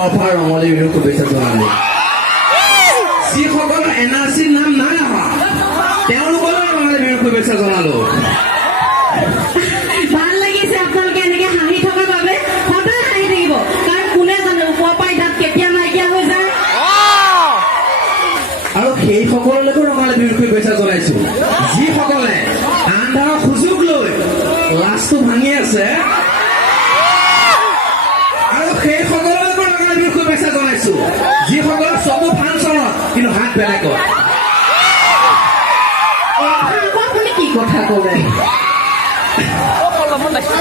তৰফৰ ৰঙালী বিহুৰ শুভেচ্ছা জনালো। যিসকলৰ NRCৰ নাম নাই অহা তেওঁলোকলৈ ৰঙালী বিহুৰ শুভেচ্ছা জনালো। ভাল লাগিছে আপোনালোকে এনেকে হাঁহি থকাৰ বাবে। সদায় হাঁহি থাকিব, কাৰণ কোনে জানে ওপৰ পাই তাত কেতিয়া নাইকিয়া হৈ যায়। আৰু সেই সকললৈকো ৰঙালী বিহুৰ শুভেচ্ছা জনাইছো যিসকলে আন্ধাৰৰ সুযোগ লৈ লাজটো ভাঙি আছে, আৰু সেই সকললৈকো ৰঙালী বিহুৰ শুভেচ্ছা জনাইছো যিসকলৰ চকু ফাংচনত কিন্তু হাত বেলেগত। আপুনি কি কথা ক'লে?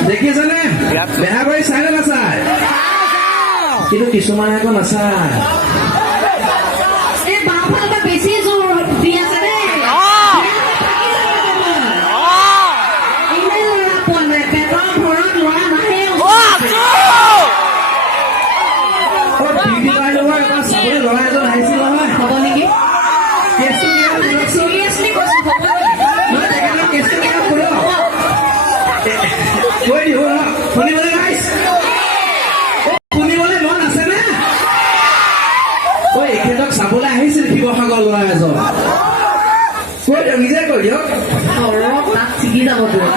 দেখিছেনে বেহা কৰি চাই নে নাচায়? কিন্তু কিছুমানে আকৌ নাচায়। এই বাওঁফালৰ পৰা বেছি জোৰ দি আছে দেই। ইমান ল'ৰা পোৱা নাই, পেটৰ ঘৰত ল'ৰা নাহে। চাবলৈ ল'ৰা এজন আহিছিল নহয়, হ'ব নেকি? কেছটো কি হ'ল শুনকচোন। চিৰিয়াছলি কৈছো, হ'ব নেকি? নহয়, তেখেতৰ কেছটো কি হ'ল শুনক। কৈ দিওঁ ন, শুনিবলৈ ৰাইজ শুনিবলৈ মন আছেনে? এখেতক চাবলৈ আহিছিল শিৱসাগৰ ল'ৰা এজন। কৈ দিয়ক, নিজে কৈ দিয়ক। তাত ছিগি যাব তোৰ।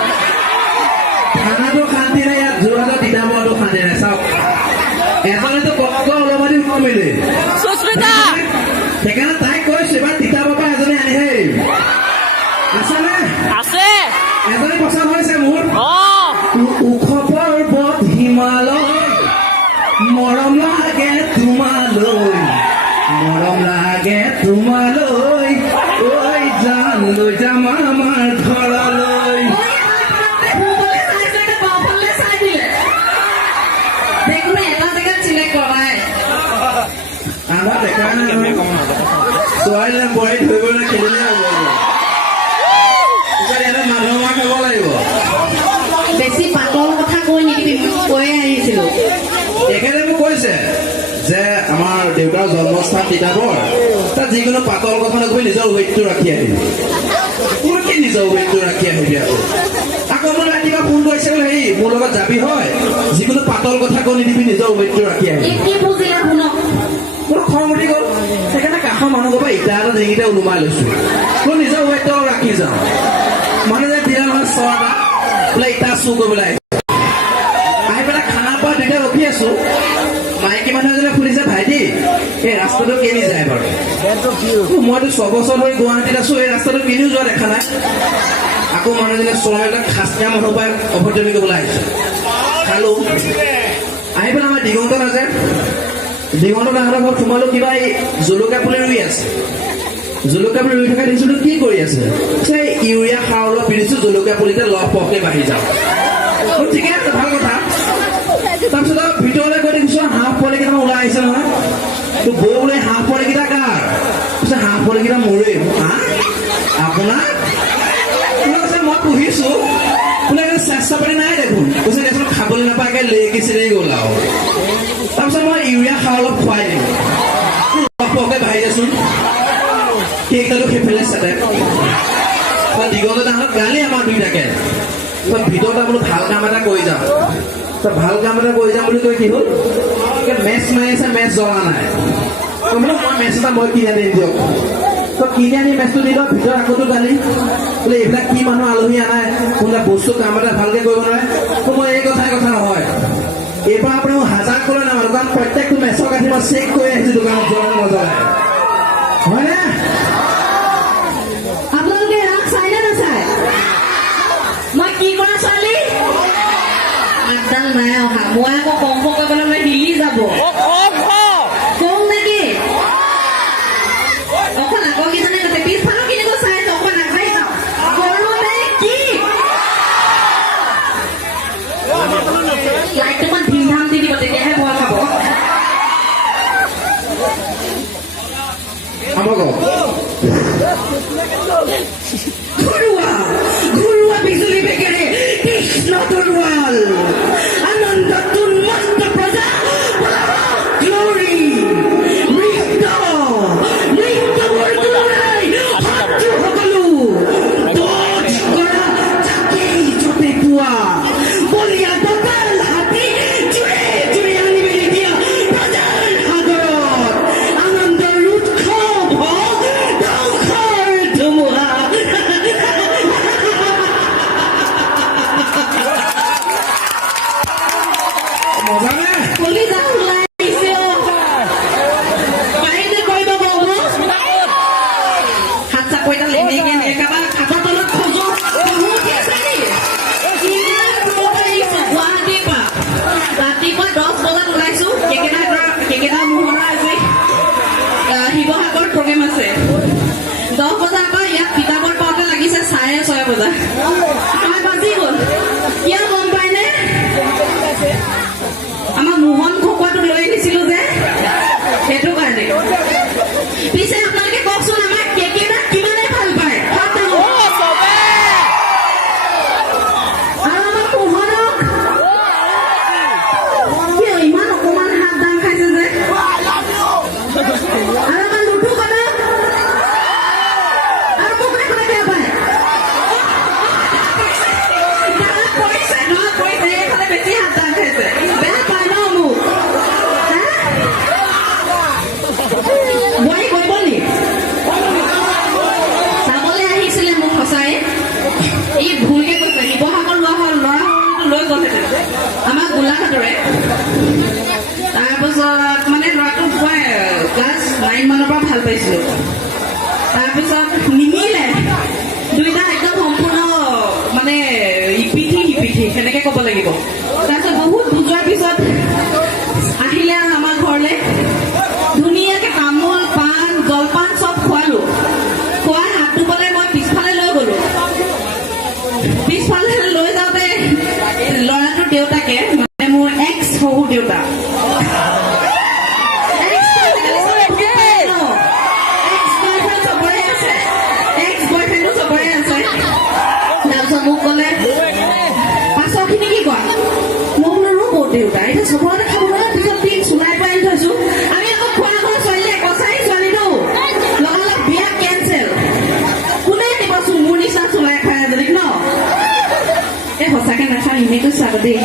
থানাটো শান্তি নাই, ইয়াত যোৰহাটৰ তিতাবৰতো শান্তি নাই। চাওক, এজনেতো কষ্ট অলপমানি কমিলে, সেইকাৰণে তাইক কৈছো এবাৰ তিতাবৰ পৰা এজনী আনিহে আছেনে? আছে এজনী পচন্দ হৈছে মোৰ। ওখ পৰ্বত হিমালয় মৰম লাগে তোমালৈ, মৰম লাগে তোমালৈ, ঐ জান লৈ যাম আমাৰ ঘৰলৈ। আমাৰ দেখা নাই ছোৱালীলে বোৱাৰী ধৰিবলৈ খেলিলে হ'ব। পিছত ইয়াতে মানুহৰ মাৰ খাব লাগিব। বেছি পাতল কথা কৈ নিদিবি, কৈ আহিছিলো। তেখেতে মোক কৈছে যে আমাৰ দেউতাৰ জন্মস্থান তিতাবৰ, তাত যিকোনো পাতল কথা নকবি, নিজৰ ৱেইটটো ৰাখি আহিবি। মোৰ কি নিজৰ ৱেইটটো ৰাখি আহিবি? আকৌ মোৰ ৰাতিপুৱা ফোন কৰিছে বোলে, হেৰি মোৰ লগত যাবি হয়, যিকোনো পাতল কথা কৈ নিদিবি, নিজৰ ৱেইটটো ৰাখি আহিবি। কি বুজিলে শুনক? মোৰ খং উঠি গ'ল, সেইকাৰণে কাষৰ মানুহৰ পৰা ইটা এটা ডিঙিতে ওলোমাই লৈছো, মোৰ নিজৰ ৱেইটটো ৰাখি যাওঁ। মানুহ যে দিয়া নহয় চৰটা বোলে ইটা চু কৰিবলৈ আহি পেলাই খানা পোৱা দুইটা ৰখি আছো। মাইকী মানুহ এজনে সুধিছে, ভাইটি এই ৰাস্তাটো কেনি যায় বাৰু? মইতো 6 বছৰ ধৰি গুৱাহাটীত আছো, এই ৰাস্তাটো কেনিও যোৱা দেখা নাই। আকৌ মানুহজনে চৰাইবিলাক খাচীয়া মানুহৰ পৰা অভদ্ৰামি কৰিবলৈ আহিছে। খালো, আহি পেলাই আমাৰ দিগন্ত আছে, দিগন্ত তাহাঁতৰ ঘৰত সোমালো। কিবা এই জলকীয়া পুলি ৰুই আছে, জলকীয়া পুলি ৰুই থকা দেখিছিলো। কি কৰি আছে? ইউৰিয়া সাৰ অলপ পিন্ধিছো, জলকীয়া পুলিতে লহপহকে বাঢ়ি যাওঁ। ঠিকে আছে, ভাল কথা। তাৰপিছত আৰু ভিতৰলৈ গৈ দেখিছো হাঁহ পোৱালি কেইটামান ওলাই আহিছে নহয়। তো বৌ বোলে হাঁহ পোৱালি কেইটা কাৰ? পিছত হাঁহ পোৱালি কেইটা মোৰে। আপোনাৰ? মই পুহিছো বোলে, চেষ্টা পাতি নাই দেখোন। কৈছে দেখোন খাবলৈ নাপায়, লেকি চিলেকি গ'ল আৰু। তাৰপিছত মই ইউৰিয়া সাৰ অলপ খুৱাই দিম, লহপহকে বাঢ়ি যাচোন। সেইকেইটাতো সেইফালে চালে। দিগন্ত তাহাঁতক গালি আমাৰ দুইটাকে। ভিতৰত বোলো ভাল কাম এটা কৰি যাম, ভাল কাম এটা কৰি যাম বুলি কৈ কি হ'ল, মেচ মাৰি আছে, মেচ জ্বলা নাই। বোলো মই মেচ এটা মই কিনি আনিম দিয়ক। কিনি আনি মেচটো দি লওক, ভিতৰত আকৌতো গালি বোলে, এইবিলাক কি মানুহ আলহী আনাই, কোনোবা বস্তু কাম এটা ভালকে কৰিব নোৱাৰে। মই এই কথা নহয়, এইবাৰ আপুনি মোক 1000 ক'লে নামানো, কাৰণ প্ৰত্যেকটো মেচৰ কাঠি মই চেক কৰি আহিছো দোকানত জ্বলাই নজ্বলাই, হয়নে? আপোনালোকে ৰাস চাই নে নাচায়? মই কি কৰা ছোৱালী? আগডাল নাই অহা, মই আকৌ কংস কৰিবলৈ মানে হিলি যাব। কওঁ নেকি? অকণ আগৰ কেইজনে কৈছে, পিছফালৰ কিনিব চাই আছো, অকণ আগবাঢ়ি যাওঁ। কৰো নে কি? লাইটটো অকণ ধিম ধাম দি দিব, তেতিয়াহে ভয় খাব। ঘৰুৱা ঘৰুৱা বিজুলী বেগেৰে কৃষ্ণ তৰোৱাল, আনন্দ উন্মত্ত প্ৰজা, গ্লৰি নৃত্য নৃত্যবোৰ তোলাই শত্ৰু সকলো বধ কৰা, জাকেই যতে পোৱা বলিয়া দতাল হাতী জুৰে জুৰে আনি মেলি দিয়া প্ৰজাৰ সেইটো কাৰণে পিছে আপোনালোকে কওকচোন আমাক কেকেইটা কিমানে ভাল পায় হাত দাঙক। আৰু আমাৰ পোহৰক কিয় ইমান অকমান হাত দাং খাইছে যে। আৰু আমাৰ লুটুকণক আৰু মোক এখনে বেয়া পায়। কৰিছে এইফালে বেছি হাত দাং খাইছে বেয়া পায় ন মোক। বোৱাৰী কৰিব নি চাবলৈ আহিছিলে মোক সঁচাই ই ভুলকে কৈছে শিৱসাগৰ ল'ৰা সৰুটো লৈ গ'লহেঁতেন আমাৰ গোলাঘাটৰে। তাৰপিছত মানে ল'ৰাটোক মই ক্লাছ 9 মানৰ পৰা ভাল পাইছিলোঁ। তাৰপিছত নিমিলে দুইটা একদম সম্পূৰ্ণ মানে ইপিঠি সিপিঠি সেনেকে ক'ব লাগিব। তাৰপিছত বহুত বুজোৱাৰ পিছত আহিলে আৰু আমাৰ ঘৰলৈ ধুনীয়াকে তামোল পাণ জলপান চব খোৱালো। খোৱাই হাত ধুবলৈ মই পিছফালে লৈ গলো। পিছফালে লৈ যাওঁতে ল'ৰাটোৰ দেউতাকে মানে মোৰ এক্স শহুৰ দেউতা তাৰপিছত মোক ক'লে পাছৰখিনি কি কোৱা। মই বোলো ৰ'ব দেউতা এতিয়া চবতে খাবলৈ পিছত দিন চুলাই পাই থৈছো। আমি আকৌ খোৱা ঘৰ ছোৱালীয়ে কচাৰী ছোৱালীটো লগালগ বিয়া কেঞ্চেল। কোনে দিবচোন মোৰ নিচিনা চুলাই খাই যদি ন এই সঁচাকে নাখাওঁ এনেই কৈছো আকৌ দেই।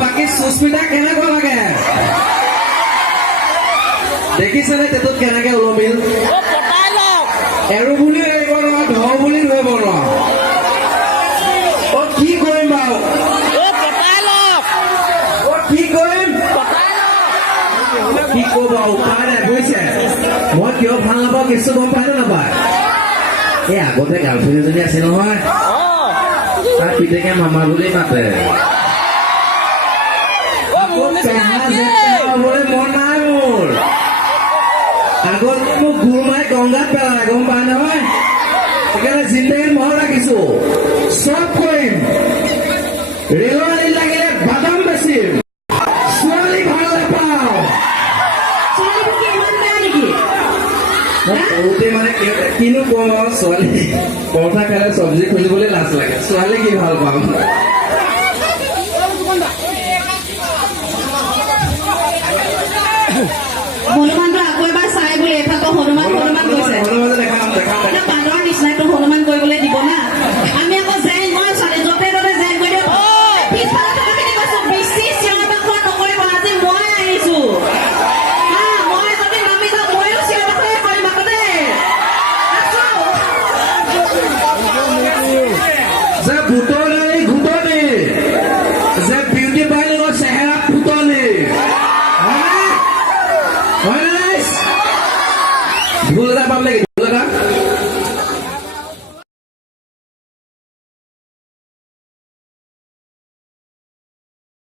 বাকী সুস্মিতা কেনেকুৱা লাগে দেখিছেনে তেতত কেনেকে ওলমিল। এৰো বুলি এৰিব নোৱাৰা ধৰ বুলি ধৰিব নোৱাৰা। কি কৰিম বাৰু কি কৰিম কি কব উপায় নাই বুজিছে। মই কিয় ভাল নাপাওঁ কিছু গম পাই নাপায়। এই আগতে গাৰ্লফ্ৰেণ্ড এজনী আছে নহয় তাৰ পিতেকে মামা বুলি মাতে। মন নাই মোৰ আগত মোক গুৰ মাৰি গংগাত পেলালে গম পাই নহয়। সেইকাৰণে জিন্দগীত মনত ৰাখিছো চব কৰিম। ৰেলৰ আলিত লাগিলে বাদাম বেচিম ছোৱালী ভাল নাপাওঁ। সৰুতে মানে কিনো কম আৰু ছোৱালী পৰঠা খালে চব্জি খুলিবলৈ লাজ লাগে। ছোৱালী কি ভাল পাম। হনুমানটো আকৌ এবাৰ চাই বুলি এফালে হনুমান কৈছে বান্দৰৰ নিচিনাটো হনুমান কৰিবলৈ দিব না। আমি আকৌ জেং মই ছোৱালী য'তে ত'তে জেং কৰি দিওঁ। পিছফালে থকাখিনি কৈছো বেছি চিঞৰ বাখৰ নকৰিব। আজি মই আহিছো মই যদি নামি যাওঁ ময়ো চিঞৰ বাখৰে কৰিম আকৌ দেই। যে বুটলি ঘুটনি যে বিউটি পাই লগত চেহেৰা ফুটনি হয় ভুল এটা পাম নেকি।